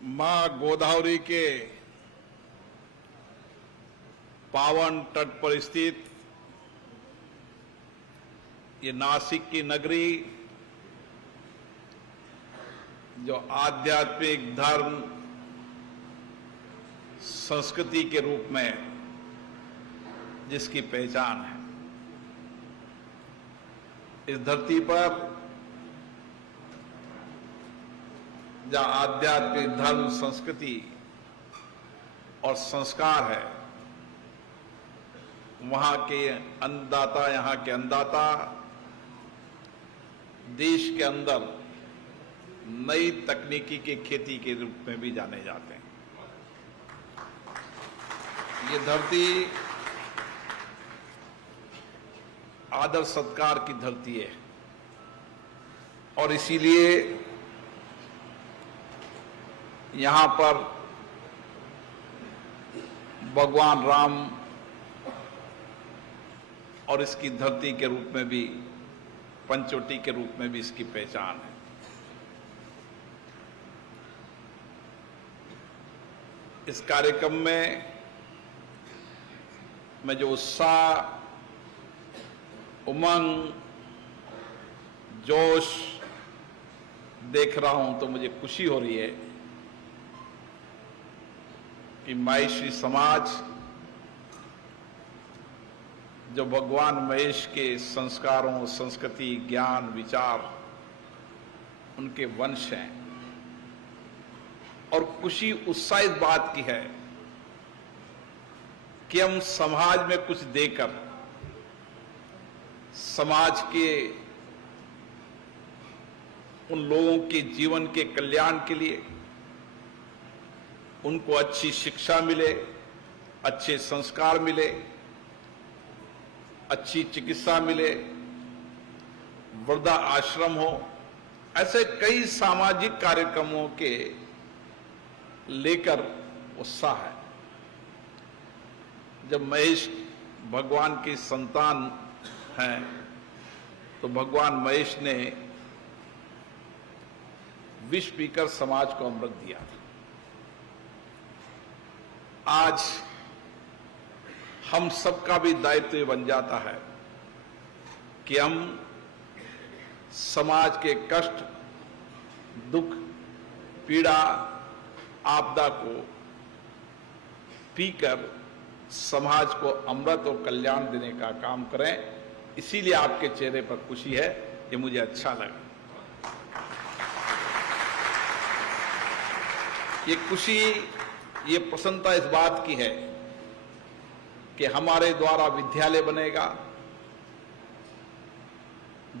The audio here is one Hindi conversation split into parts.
मां गोदावरी के पावन तट पर स्थित ये नासिक की नगरी, जो आध्यात्मिक धर्म संस्कृति के रूप में जिसकी पहचान है, इस धरती पर जहां आध्यात्मिक धर्म संस्कृति और संस्कार है, वहां के अन्नदाता, यहां के अन्नदाता देश के अंदर नई तकनीकी की खेती के रूप में भी जाने जाते हैं। ये धरती आदर सत्कार की धरती है और इसीलिए यहां पर भगवान राम और इसकी धरती के रूप में भी, पंचवटी के रूप में भी इसकी पहचान है। इस कार्यक्रम में मैं जो उत्साह, उमंग, जोश देख रहा हूं तो मुझे खुशी हो रही है कि महिषी समाज, जो भगवान महेश के संस्कारों, संस्कृति, ज्ञान, विचार उनके वंश हैं, और खुशी उत्साह इस बात की है कि हम समाज में कुछ देकर समाज के उन लोगों के जीवन के कल्याण के लिए उनको अच्छी शिक्षा मिले, अच्छे संस्कार मिले, अच्छी चिकित्सा मिले, वृद्धा आश्रम हो, ऐसे कई सामाजिक कार्यक्रमों के लेकर उत्साह है। जब महेश भगवान की संतान हैं तो भगवान महेश ने विष पीकर समाज को अमृत दिया था। आज हम सबका भी दायित्व बन जाता है कि हम समाज के कष्ट, दुख, पीड़ा, आपदा को पीकर समाज को अमृत और कल्याण देने का काम करें। इसीलिए आपके चेहरे पर खुशी है, ये मुझे अच्छा लगा। ये खुशी, ये प्रसन्नता इस बात की है कि हमारे द्वारा विद्यालय बनेगा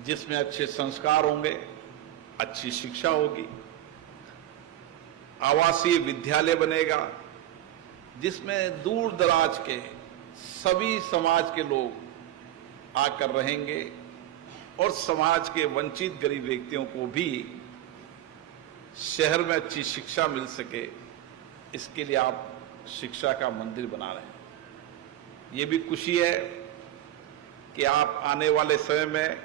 जिसमें अच्छे संस्कार होंगे, अच्छी शिक्षा होगी। आवासीय विद्यालय बनेगा जिसमें दूर दराज के सभी समाज के लोग आकर रहेंगे और समाज के वंचित गरीब व्यक्तियों को भी शहर में अच्छी शिक्षा मिल सके, इसके लिए आप शिक्षा का मंदिर बना रहे हैं। ये भी खुशी है कि आप आने वाले समय में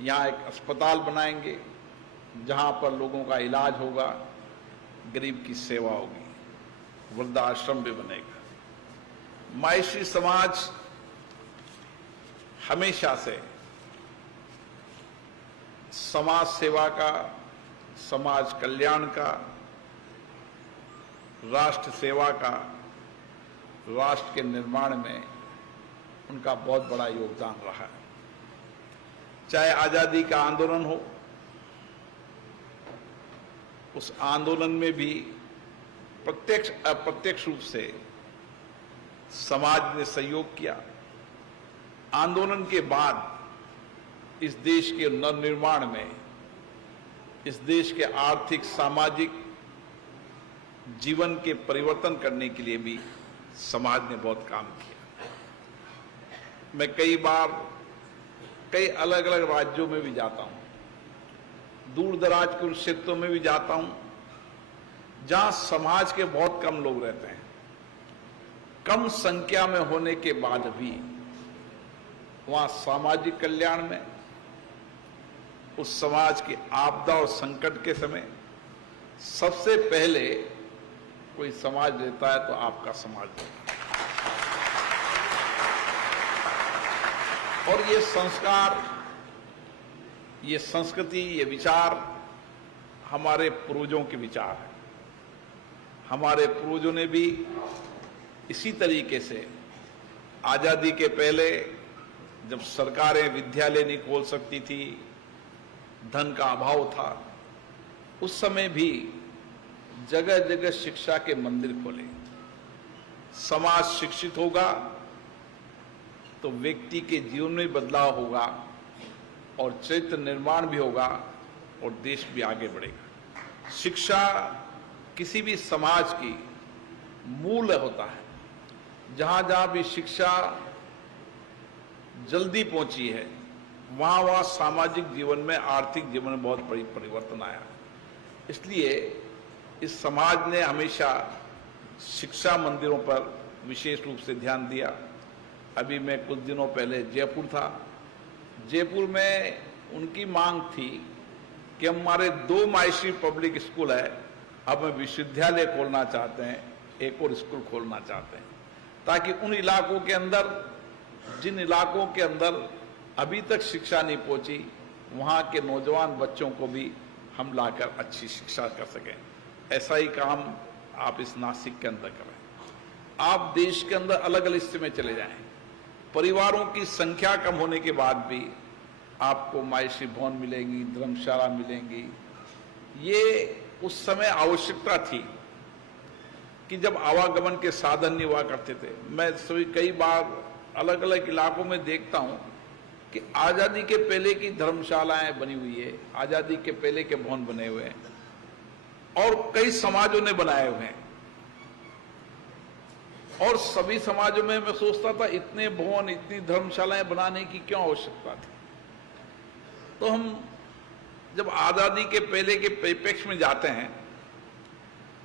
यहाँ एक अस्पताल बनाएंगे जहाँ पर लोगों का इलाज होगा, गरीब की सेवा होगी, वृद्धाश्रम भी बनेगा। महिषी समाज हमेशा से समाज सेवा का, समाज कल्याण का, राष्ट्र सेवा का, राष्ट्र के निर्माण में उनका बहुत बड़ा योगदान रहा है। चाहे आजादी का आंदोलन हो, उस आंदोलन में भी प्रत्यक्ष अप्रत्यक्ष रूप से समाज ने सहयोग किया। आंदोलन के बाद इस देश के नवनिर्माण में, इस देश के आर्थिक, सामाजिक जीवन के परिवर्तन करने के लिए भी समाज ने बहुत काम किया। मैं कई बार कई अलग अलग राज्यों में भी जाता हूं, दूर दराज के उन क्षेत्रों में भी जाता हूं जहां समाज के बहुत कम लोग रहते हैं। कम संख्या में होने के बाद भी वहां सामाजिक कल्याण में, उस समाज की आपदा और संकट के समय सबसे पहले कोई समाज लेता है तो आपका समाज लेता है। और ये संस्कार, ये संस्कृति, ये विचार हमारे पूर्वजों के विचार हैं। हमारे पूर्वजों ने भी इसी तरीके से आजादी के पहले जब सरकारें विद्यालय नहीं खोल सकती थी, धन का अभाव था, उस समय भी जगह जगह शिक्षा के मंदिर खोले। समाज शिक्षित होगा तो व्यक्ति के जीवन में बदलाव होगा और चरित्र निर्माण भी होगा और देश भी आगे बढ़ेगा। शिक्षा किसी भी समाज की मूल होता है। जहां जहां भी शिक्षा जल्दी पहुंची है, वहां वहां सामाजिक जीवन में, आर्थिक जीवन में बहुत बड़ी परिवर्तन आया। इसलिए इस समाज ने हमेशा शिक्षा मंदिरों पर विशेष रूप से ध्यान दिया। अभी मैं कुछ दिनों पहले जयपुर था। जयपुर में उनकी मांग थी कि हमारे 2 माहेश्वरी पब्लिक स्कूल है, अब हम विश्वविद्यालय खोलना चाहते हैं, एक और स्कूल खोलना चाहते हैं, ताकि उन इलाकों के अंदर, जिन इलाकों के अंदर अभी तक शिक्षा नहीं पहुंची, वहां के नौजवान बच्चों को भी हम लाकर अच्छी शिक्षा कर सकें। ऐसा ही काम आप इस नासिक के अंदर करें। आप देश के अंदर अलग अलग हिस्से में चले जाएं, परिवारों की संख्या कम होने के बाद भी आपको माहेश्वरी भवन मिलेंगी, धर्मशाला मिलेंगी। ये उस समय आवश्यकता थी कि जब आवागमन के साधन नहीं हुआ करते थे। मैं सभी कई बार अलग अलग इलाकों में देखता हूं कि आजादी के पहले की धर्मशालाएं बनी हुई है, आजादी के पहले के भवन बने हुए हैं और कई समाजों ने बनाए हुए हैं। और सभी समाजों में मैं सोचता था इतने भवन, इतनी धर्मशालाएं बनाने की क्यों आवश्यकता थी। तो हम जब आजादी के पहले के परिप्रेक्ष्य में जाते हैं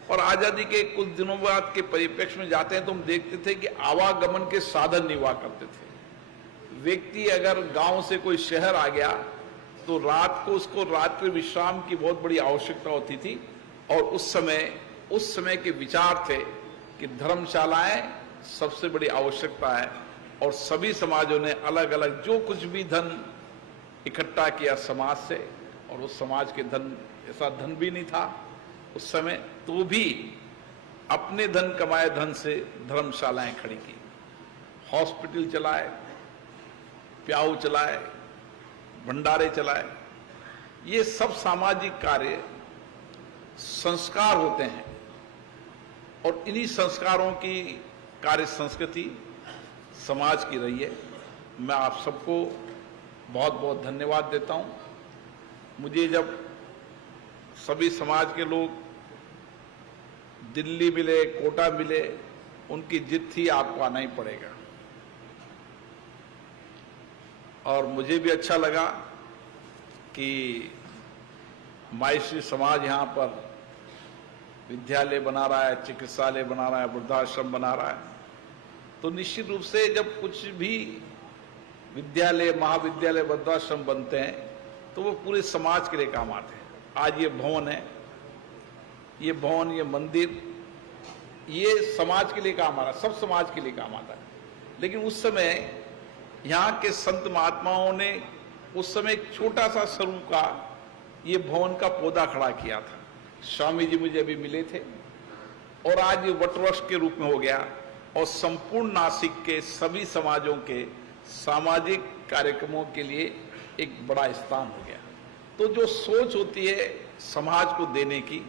और आजादी के कुछ दिनों बाद के परिप्रेक्ष्य में जाते हैं तो हम देखते थे कि आवागमन के साधन नहीं हुआ करते थे। व्यक्ति अगर गांव से कोई शहर आ गया तो रात को उसको रात्रि विश्राम की बहुत बड़ी आवश्यकता होती थी और उस समय के विचार थे कि धर्मशालाएं सबसे बड़ी आवश्यकता है। और सभी समाजों ने अलग अलग जो कुछ भी धन इकट्ठा किया समाज से, और उस समाज के धन, ऐसा धन भी नहीं था उस समय, तो भी अपने धन कमाए धन से धर्मशालाएं खड़ी की, हॉस्पिटल चलाए, प्याऊ चलाए, भंडारे चलाए। ये सब सामाजिक कार्य संस्कार होते हैं और इन्हीं संस्कारों की कार्य संस्कृति समाज की रही है। मैं आप सबको बहुत बहुत धन्यवाद देता हूं। मुझे जब सभी समाज के लोग दिल्ली मिले, कोटा मिले, उनकी जिद थी आपको आना ही पड़ेगा। और मुझे भी अच्छा लगा कि माहेश्वरी समाज यहाँ पर विद्यालय बना रहा है, चिकित्सालय बना रहा है, वृद्धाश्रम बना रहा है। तो निश्चित रूप से जब कुछ भी विद्यालय, महाविद्यालय, वृद्धाश्रम बनते हैं तो वो पूरे समाज के लिए काम आते हैं। आज ये भवन है, ये भवन, ये मंदिर, ये समाज के लिए काम आ रहा है, सब समाज के लिए काम आता है। लेकिन उस समय यहाँ के संत महात्माओं ने उस समय एक छोटा सा सरू का ये भवन का पौधा खड़ा किया था। स्वामी जी मुझे अभी मिले थे और आज ये वटवृक्ष के रूप में हो गया और संपूर्ण नासिक के सभी समाजों के सामाजिक कार्यक्रमों के लिए एक बड़ा स्थान हो गया। तो जो सोच होती है समाज को देने की,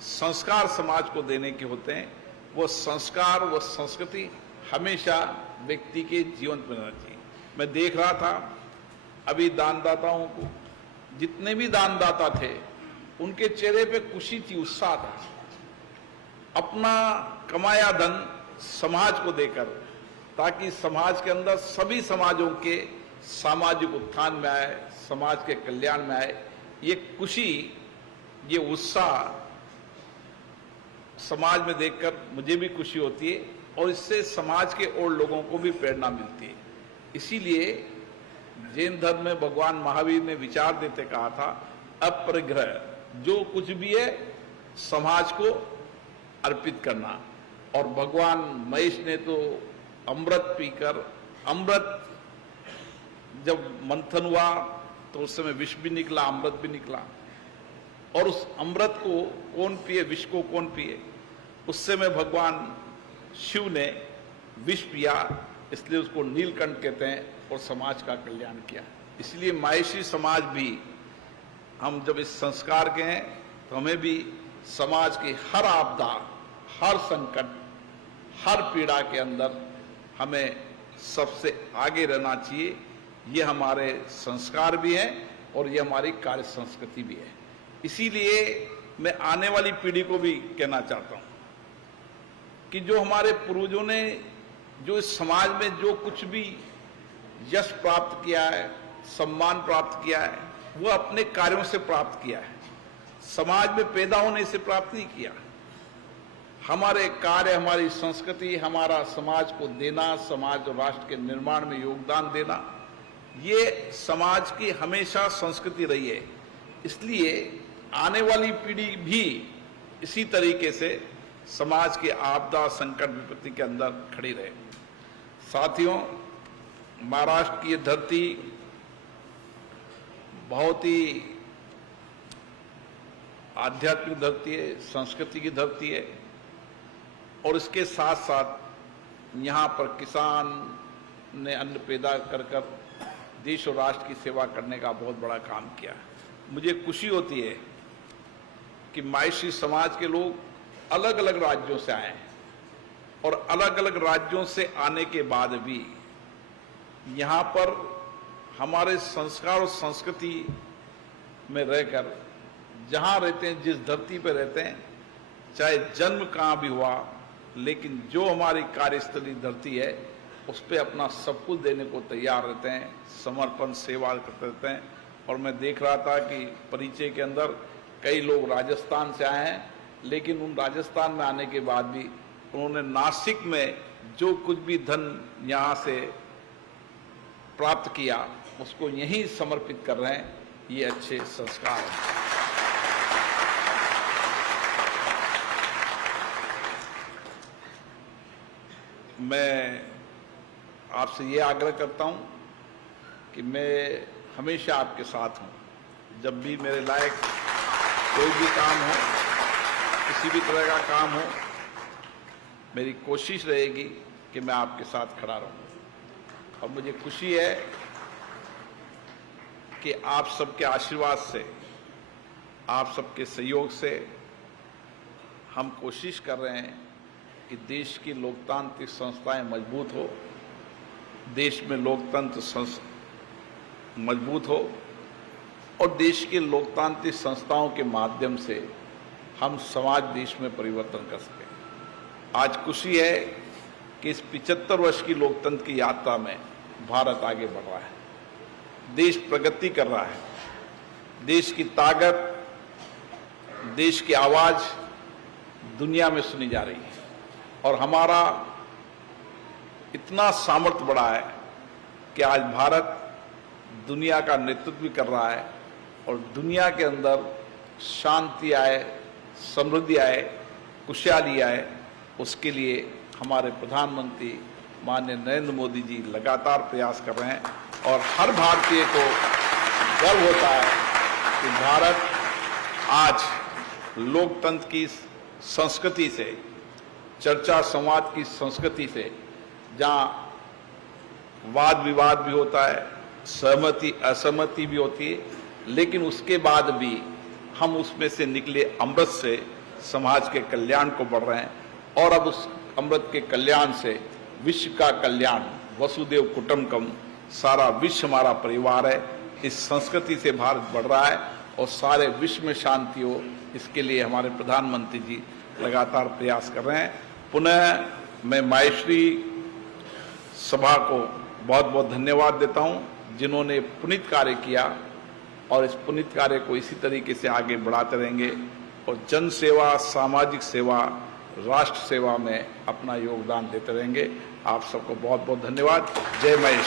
संस्कार समाज को देने के होते हैं, वो संस्कार, वो संस्कृति हमेशा व्यक्ति के जीवन में रहना चाहिए। मैं देख रहा था अभी दानदाताओं को, जितने भी दानदाता थे उनके चेहरे पे खुशी थी, उत्साह था। अपना कमाया धन समाज को देकर, ताकि समाज के अंदर सभी समाजों के सामाजिक उत्थान में आए, समाज के कल्याण में आए। ये खुशी, ये उत्साह समाज में देखकर मुझे भी खुशी होती है और इससे समाज के और लोगों को भी प्रेरणा मिलती है। इसीलिए जैन धर्म में भगवान महावीर ने विचार देते कहा था, अपरिग्रह, जो कुछ भी है समाज को अर्पित करना। और भगवान महेश ने तो अमृत पीकर, अमृत जब मंथन हुआ तो उस समय विष भी निकला, अमृत भी निकला। और उस अमृत को कौन पिए, विष को कौन पिए? उस समय भगवान शिव ने विष पिया, इसलिए उसको नीलकंठ कहते हैं, और समाज का कल्याण किया। इसलिए माहेशी समाज भी, हम जब इस संस्कार के हैं तो हमें भी समाज की हर आपदा, हर संकट, हर पीड़ा के अंदर हमें सबसे आगे रहना चाहिए। ये हमारे संस्कार भी हैं और ये हमारी कार्य संस्कृति भी है। इसीलिए मैं आने वाली पीढ़ी को भी कहना चाहता हूं कि जो हमारे पूर्वजों ने जो इस समाज में जो कुछ भी यश प्राप्त किया है, सम्मान प्राप्त किया है, वो अपने कार्यों से प्राप्त किया है, समाज में पैदा होने से प्राप्त नहीं किया। हमारे कार्य, हमारी संस्कृति, हमारा समाज को देना, समाज और राष्ट्र के निर्माण में योगदान देना, ये समाज की हमेशा संस्कृति रही है। इसलिए आने वाली पीढ़ी भी इसी तरीके से समाज के आपदा, संकट, विपत्ति के अंदर खड़ी रहे। साथियों, महाराष्ट्र की ये धरती बहुत ही आध्यात्मिक धरती है, संस्कृति की धरती है, और इसके साथ साथ यहाँ पर किसान ने अन्न पैदा कर कर देश और राष्ट्र की सेवा करने का बहुत बड़ा काम किया। मुझे खुशी होती है कि माहेशी समाज के लोग अलग अलग राज्यों से आए हैं, और अलग अलग राज्यों से आने के बाद भी यहाँ पर हमारे संस्कार और संस्कृति में रहकर, जहाँ रहते हैं, जिस धरती पर रहते हैं, चाहे जन्म कहाँ भी हुआ, लेकिन जो हमारी कार्यस्थली धरती है उस पर अपना सब कुछ देने को तैयार रहते हैं, समर्पण, सेवा करते रहते हैं। और मैं देख रहा था कि परिचय के अंदर कई लोग राजस्थान से आए हैं, लेकिन उन राजस्थान में आने के बाद भी उन्होंने नासिक में जो कुछ भी धन यहाँ से प्राप्त किया उसको यहीं समर्पित कर रहे हैं। ये अच्छे संस्कार हैं। मैं आपसे ये आग्रह करता हूं कि मैं हमेशा आपके साथ हूं। जब भी मेरे लायक कोई भी काम हो, किसी भी तरह का काम हो, मेरी कोशिश रहेगी कि मैं आपके साथ खड़ा रहूं। और मुझे खुशी है कि आप सबके आशीर्वाद से, आप सबके सहयोग से हम कोशिश कर रहे हैं कि देश की लोकतांत्रिक संस्थाएं मजबूत हो, देश में लोकतंत्र मजबूत हो, और देश के लोकतांत्रिक संस्थाओं के माध्यम से हम समाज, देश में परिवर्तन कर सकें। आज खुशी है कि इस 75 वर्ष की लोकतंत्र की यात्रा में भारत आगे बढ़ रहा है, देश प्रगति कर रहा है, देश की ताकत, देश की आवाज दुनिया में सुनी जा रही है, और हमारा इतना सामर्थ्य बढ़ा है कि आज भारत दुनिया का नेतृत्व भी कर रहा है, और दुनिया के अंदर शांति आए, समृद्धि आए, खुशहाली आए, उसके लिए हमारे प्रधानमंत्री माननीय नरेंद्र मोदी जी लगातार प्रयास कर रहे हैं। और हर भारतीय को गर्व होता है कि भारत आज लोकतंत्र की संस्कृति से, चर्चा संवाद की संस्कृति से, जहां वाद विवाद भी होता है, सहमति असहमति भी होती है, लेकिन उसके बाद भी हम उसमें से निकले अमृत से समाज के कल्याण को बढ़ रहे हैं। और अब उस अमृत के कल्याण से विश्व का कल्याण, वसुदेव कुटुंबकम, सारा विश्व हमारा परिवार है। इस संस्कृति से भारत बढ़ रहा है और सारे विश्व में शांति हो, इसके लिए हमारे प्रधानमंत्री जी लगातार प्रयास कर रहे हैं। पुनः मैं माहेश्वरी सभा को बहुत बहुत धन्यवाद देता हूं, जिन्होंने पुनीत कार्य किया, और इस पुनीत कार्य को इसी तरीके से आगे बढ़ाते रहेंगे और जन सेवा, सामाजिक सेवा, राष्ट्र सेवा में अपना योगदान देते रहेंगे। आप सबको बहुत बहुत धन्यवाद। जय महेश।